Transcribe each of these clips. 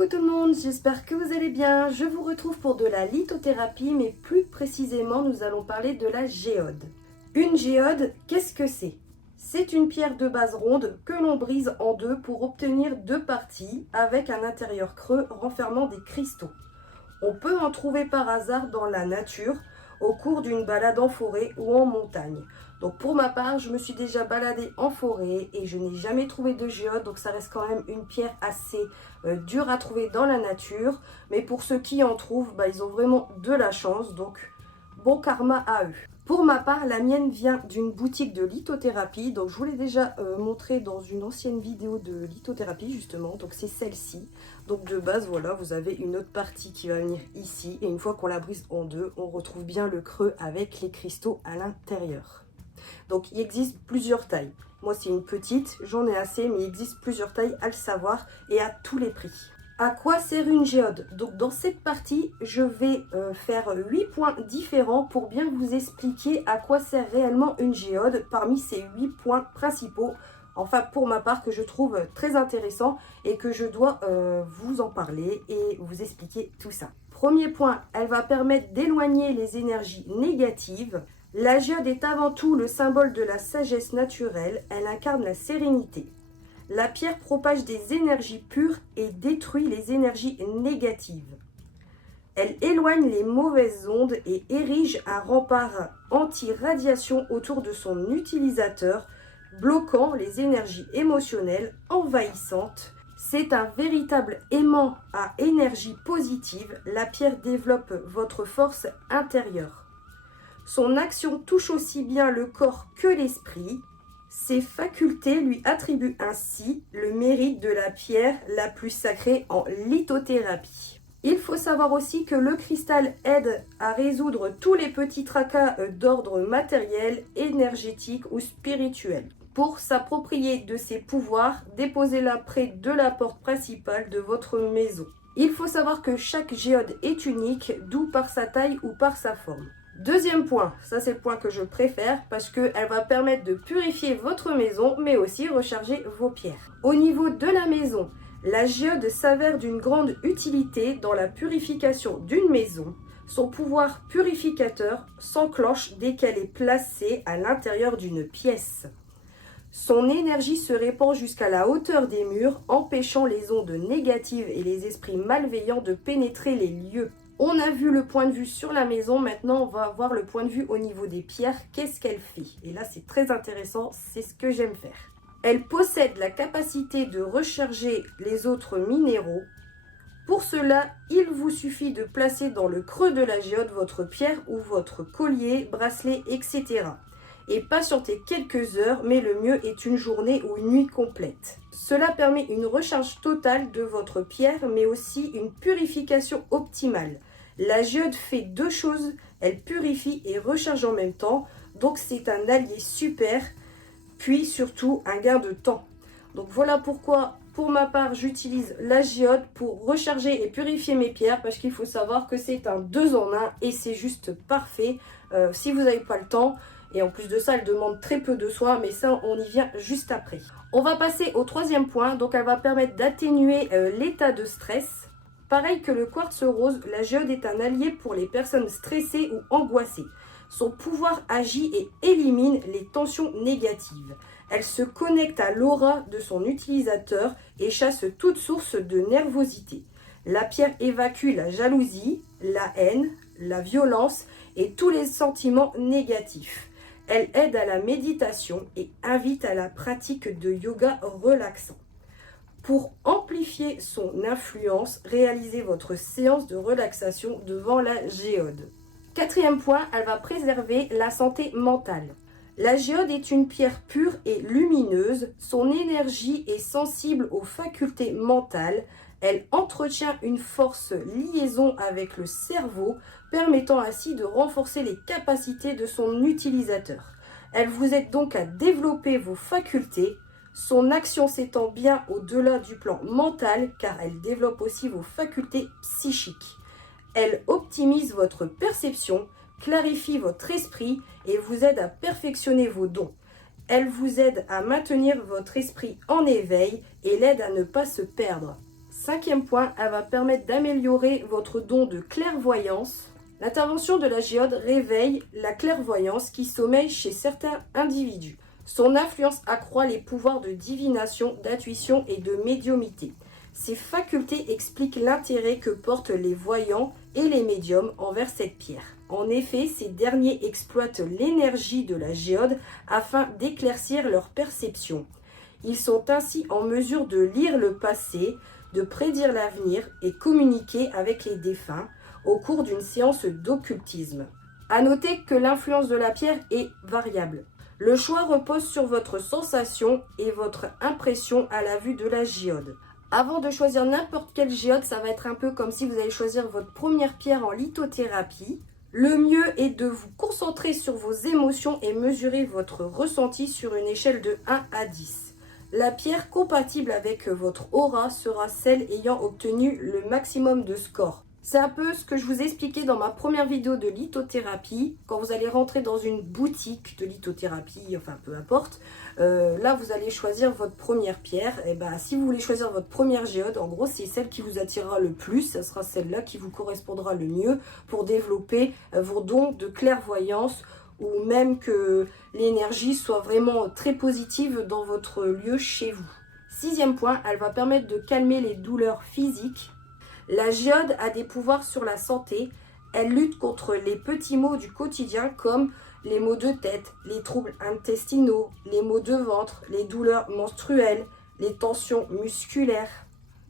Coucou tout le monde, j'espère que vous allez bien. Je vous retrouve pour de la lithothérapie, mais plus précisément nous allons parler de la géode. Une géode, qu'est-ce que c'est? C'est une pierre de base ronde que l'on brise en deux pour obtenir deux parties avec un intérieur creux renfermant des cristaux. On peut en trouver par hasard dans la nature au cours d'une balade en forêt ou en montagne. Donc pour ma part, je me suis déjà baladée en forêt et je n'ai jamais trouvé de géode, donc ça reste quand même une pierre assez dure à trouver dans la nature. Mais pour ceux qui en trouvent, ils ont vraiment de la chance, donc bon karma à eux. Pour ma part, la mienne vient d'une boutique de lithothérapie, donc je vous l'ai déjà montré dans une ancienne vidéo de lithothérapie justement, donc c'est celle-ci. Donc de base, voilà, vous avez une autre partie qui va venir ici, et une fois qu'on la brise en deux, on retrouve bien le creux avec les cristaux à l'intérieur. Donc il existe plusieurs tailles. Moi c'est une petite, j'en ai assez, mais il existe plusieurs tailles à le savoir et à tous les prix. À quoi sert une géode? Donc dans cette partie, je vais faire 8 points différents pour bien vous expliquer à quoi sert réellement une géode parmi ces 8 points principaux. Enfin pour ma part que je trouve très intéressant et que je dois vous en parler et vous expliquer tout ça. Premier point, elle va permettre d'éloigner les énergies négatives. La géode est avant tout le symbole de la sagesse naturelle, elle incarne la sérénité. La pierre propage des énergies pures et détruit les énergies négatives. Elle éloigne les mauvaises ondes et érige un rempart anti-radiation autour de son utilisateur, bloquant les énergies émotionnelles envahissantes. C'est un véritable aimant à énergie positive. La pierre développe votre force intérieure. Son action touche aussi bien le corps que l'esprit. Ses facultés lui attribuent ainsi le mérite de la pierre la plus sacrée en lithothérapie. Il faut savoir aussi que le cristal aide à résoudre tous les petits tracas d'ordre matériel, énergétique ou spirituel. Pour s'approprier de ses pouvoirs, déposez-la près de la porte principale de votre maison. Il faut savoir que chaque géode est unique, d'où par sa taille ou par sa forme. Deuxième point, ça c'est le point que je préfère parce qu'elle va permettre de purifier votre maison mais aussi recharger vos pierres. Au niveau de la maison, la géode s'avère d'une grande utilité dans la purification d'une maison. Son pouvoir purificateur s'enclenche dès qu'elle est placée à l'intérieur d'une pièce. Son énergie se répand jusqu'à la hauteur des murs, empêchant les ondes négatives et les esprits malveillants de pénétrer les lieux. On a vu le point de vue sur la maison, maintenant on va voir le point de vue au niveau des pierres, qu'est-ce qu'elle fait? Et là c'est très intéressant, c'est ce que j'aime faire. Elle possède la capacité de recharger les autres minéraux. Pour cela, il vous suffit de placer dans le creux de la géode votre pierre ou votre collier, bracelet, etc. Et patienter quelques heures, mais le mieux est une journée ou une nuit complète. Cela permet une recharge totale de votre pierre, mais aussi une purification optimale. La géode fait deux choses, elle purifie et recharge en même temps, donc c'est un allié super, puis surtout un gain de temps. Donc voilà pourquoi, pour ma part, j'utilise la géode pour recharger et purifier mes pierres, parce qu'il faut savoir que c'est un 2 en 1 et c'est juste parfait si vous n'avez pas le temps. Et en plus de ça, elle demande très peu de soins, mais ça, on y vient juste après. On va passer au troisième point, donc elle va permettre d'atténuer l'état de stress. Pareil que le quartz rose, la géode est un allié pour les personnes stressées ou angoissées. Son pouvoir agit et élimine les tensions négatives. Elle se connecte à l'aura de son utilisateur et chasse toute source de nervosité. La pierre évacue la jalousie, la haine, la violence et tous les sentiments négatifs. Elle aide à la méditation et invite à la pratique de yoga relaxant. Pour amplifier son influence, réalisez votre séance de relaxation devant la géode. Quatrième point, elle va préserver la santé mentale. La géode est une pierre pure et lumineuse. Son énergie est sensible aux facultés mentales. Elle entretient une force liaison avec le cerveau, permettant ainsi de renforcer les capacités de son utilisateur. Elle vous aide donc à développer vos facultés. Son action s'étend bien au-delà du plan mental car elle développe aussi vos facultés psychiques. Elle optimise votre perception, clarifie votre esprit et vous aide à perfectionner vos dons. Elle vous aide à maintenir votre esprit en éveil et l'aide à ne pas se perdre. 5e point, elle va permettre d'améliorer votre don de clairvoyance. L'intervention de la géode réveille la clairvoyance qui sommeille chez certains individus. Son influence accroît les pouvoirs de divination, d'intuition et de médiumnité. Ces facultés expliquent l'intérêt que portent les voyants et les médiums envers cette pierre. En effet, ces derniers exploitent l'énergie de la géode afin d'éclaircir leur perception. Ils sont ainsi en mesure de lire le passé, de prédire l'avenir et communiquer avec les défunts au cours d'une séance d'occultisme. À noter que l'influence de la pierre est variable. Le choix repose sur votre sensation et votre impression à la vue de la géode. Avant de choisir n'importe quelle géode, ça va être un peu comme si vous allez choisir votre première pierre en lithothérapie. Le mieux est de vous concentrer sur vos émotions et mesurer votre ressenti sur une échelle de 1 à 10. La pierre compatible avec votre aura sera celle ayant obtenu le maximum de score. C'est un peu ce que je vous ai expliqué dans ma première vidéo de lithothérapie. Quand vous allez rentrer dans une boutique de lithothérapie, enfin peu importe, là vous allez choisir votre première pierre. Et ben, si vous voulez choisir votre première géode, en gros c'est celle qui vous attirera le plus, ça sera celle-là qui vous correspondra le mieux pour développer vos dons de clairvoyance ou même que l'énergie soit vraiment très positive dans votre lieu chez vous. 6e point, elle va permettre de calmer les douleurs physiques. La géode a des pouvoirs sur la santé. Elle lutte contre les petits maux du quotidien comme les maux de tête, les troubles intestinaux, les maux de ventre, les douleurs menstruelles, les tensions musculaires.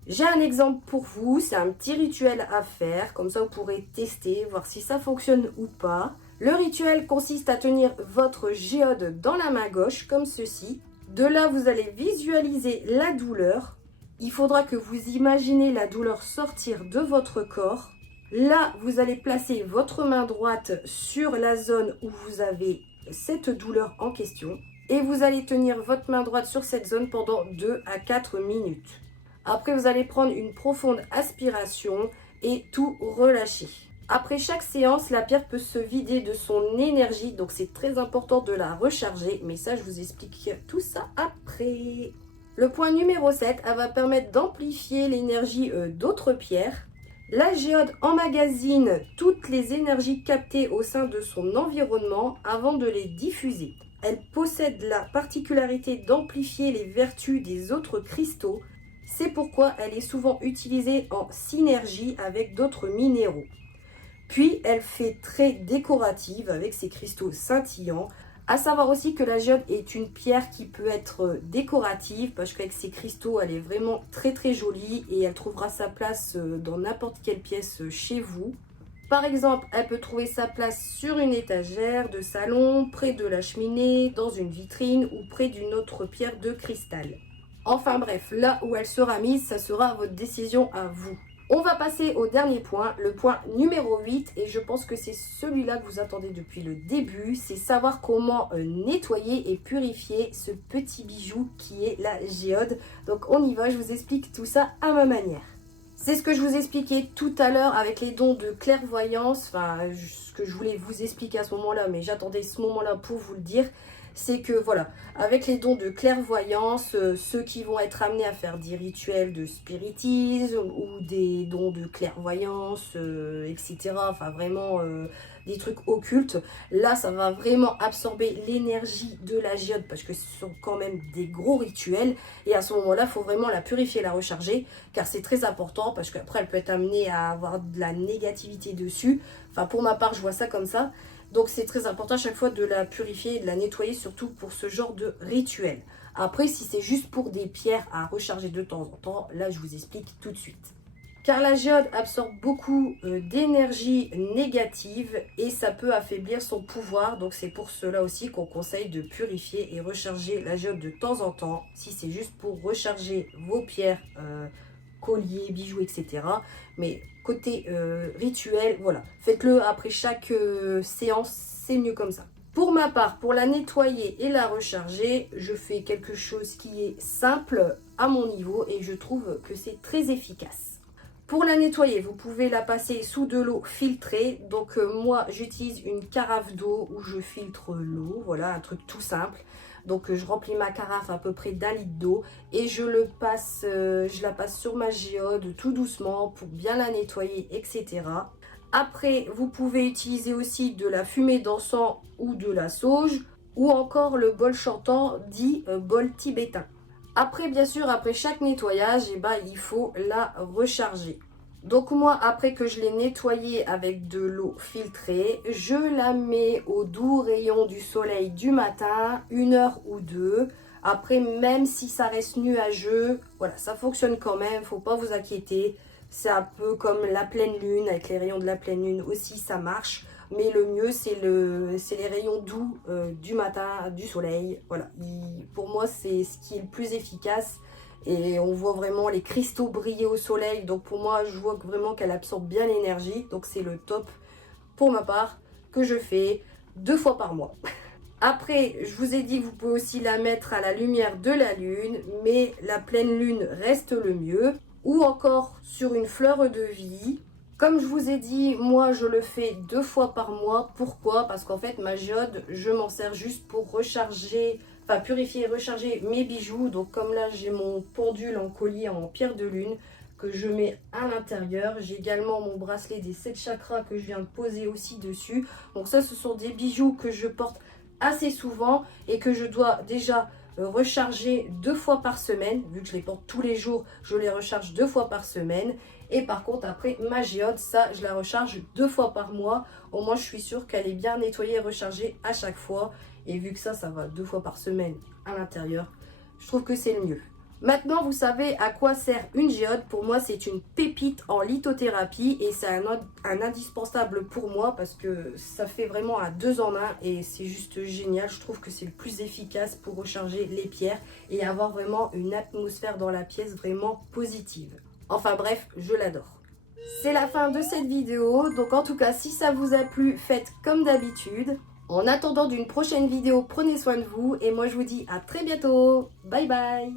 J'ai un exemple pour vous, c'est un petit rituel à faire, comme ça vous pourrez tester, voir si ça fonctionne ou pas. Le rituel consiste à tenir votre géode dans la main gauche, comme ceci. De là, vous allez visualiser la douleur. Il faudra que vous imaginez la douleur sortir de votre corps. Là, vous allez placer votre main droite sur la zone où vous avez cette douleur en question. Et vous allez tenir votre main droite sur cette zone pendant 2 à 4 minutes. Après, vous allez prendre une profonde aspiration et tout relâcher. Après chaque séance, la pierre peut se vider de son énergie. Donc, c'est très important de la recharger. Mais ça, je vous explique tout ça après. Le point numéro 7, elle va permettre d'amplifier l'énergie d'autres pierres. La géode emmagasine toutes les énergies captées au sein de son environnement avant de les diffuser. Elle possède la particularité d'amplifier les vertus des autres cristaux. C'est pourquoi elle est souvent utilisée en synergie avec d'autres minéraux. Puis, elle fait très décorative avec ses cristaux scintillants. À savoir aussi que la géode est une pierre qui peut être décorative parce qu'avec ses cristaux, elle est vraiment très très jolie et elle trouvera sa place dans n'importe quelle pièce chez vous. Par exemple, elle peut trouver sa place sur une étagère de salon, près de la cheminée, dans une vitrine ou près d'une autre pierre de cristal. Enfin bref, là où elle sera mise, ça sera votre décision à vous. On va passer au dernier point, le point numéro 8, et je pense que c'est celui-là que vous attendez depuis le début, c'est savoir comment nettoyer et purifier ce petit bijou qui est la géode. Donc on y va, je vous explique tout ça à ma manière. C'est ce que je vous expliquais tout à l'heure avec les dons de clairvoyance, enfin ce que je voulais vous expliquer à ce moment-là, mais j'attendais ce moment-là pour vous le dire. C'est que voilà, avec les dons de clairvoyance, ceux qui vont être amenés à faire des rituels de spiritisme ou des dons de clairvoyance, etc. Enfin vraiment des trucs occultes. Là, ça va vraiment absorber l'énergie de la géode parce que ce sont quand même des gros rituels. Et à ce moment-là, il faut vraiment la purifier, la recharger car c'est très important parce qu'après, elle peut être amenée à avoir de la négativité dessus. Enfin, pour ma part, je vois ça comme ça. Donc c'est très important à chaque fois de la purifier et de la nettoyer, surtout pour ce genre de rituel. Après, si c'est juste pour des pierres à recharger de temps en temps, là je vous explique tout de suite. Car la géode absorbe beaucoup d'énergie négative et ça peut affaiblir son pouvoir. Donc c'est pour cela aussi qu'on conseille de purifier et recharger la géode de temps en temps. Si c'est juste pour recharger vos pierres, colliers, bijoux, etc. Mais côté rituel, voilà. Faites-le après chaque séance, c'est mieux comme ça. Pour ma part, pour la nettoyer et la recharger, je fais quelque chose qui est simple à mon niveau et je trouve que c'est très efficace. Pour la nettoyer, vous pouvez la passer sous de l'eau filtrée. Donc moi, j'utilise une carafe d'eau où je filtre l'eau. Voilà, un truc tout simple. Donc je remplis ma carafe à peu près d'1 litre d'eau et je la passe sur ma géode tout doucement pour bien la nettoyer, etc. Après, vous pouvez utiliser aussi de la fumée d'encens ou de la sauge ou encore le bol chantant dit bol tibétain. Après, bien sûr, après chaque nettoyage, il faut la recharger. Donc moi, après que je l'ai nettoyée avec de l'eau filtrée, je la mets au doux rayon du soleil du matin, 1 heure ou 2. Après, même si ça reste nuageux, voilà, ça fonctionne quand même, faut pas vous inquiéter. C'est un peu comme la pleine lune, avec les rayons de la pleine lune aussi, ça marche. Mais le mieux, c'est les rayons doux du matin, du soleil. Voilà, pour moi, c'est ce qui est le plus efficace. Et on voit vraiment les cristaux briller au soleil. Donc pour moi, je vois vraiment qu'elle absorbe bien l'énergie. Donc c'est le top pour ma part que je fais 2 fois par mois. Après, je vous ai dit que vous pouvez aussi la mettre à la lumière de la lune. Mais la pleine lune reste le mieux. Ou encore sur une fleur de vie. Comme je vous ai dit, moi je le fais 2 fois par mois. Pourquoi? Parce qu'en fait ma géode, je m'en sers juste pour recharger, enfin purifier et recharger mes bijoux. Donc comme là j'ai mon pendule en collier en pierre de lune que je mets à l'intérieur. J'ai également mon bracelet des 7 chakras que je viens de poser aussi dessus. Donc ça, ce sont des bijoux que je porte assez souvent et que je dois déjà recharger 2 fois par semaine. Vu que je les porte tous les jours, je les recharge 2 fois par semaine. Et par contre, après, ma géode, ça, je la recharge 2 fois par mois. Au moins, je suis sûre qu'elle est bien nettoyée et rechargée à chaque fois. Et vu que ça va 2 fois par semaine à l'intérieur, je trouve que c'est le mieux. Maintenant, vous savez à quoi sert une géode. Pour moi, c'est une pépite en lithothérapie et c'est un indispensable pour moi parce que ça fait vraiment un 2 en 1 et c'est juste génial. Je trouve que c'est le plus efficace pour recharger les pierres et avoir vraiment une atmosphère dans la pièce vraiment positive. Enfin bref, je l'adore. C'est la fin de cette vidéo. Donc en tout cas, si ça vous a plu, faites comme d'habitude. En attendant d'une prochaine vidéo, prenez soin de vous et moi je vous dis à très bientôt. Bye bye.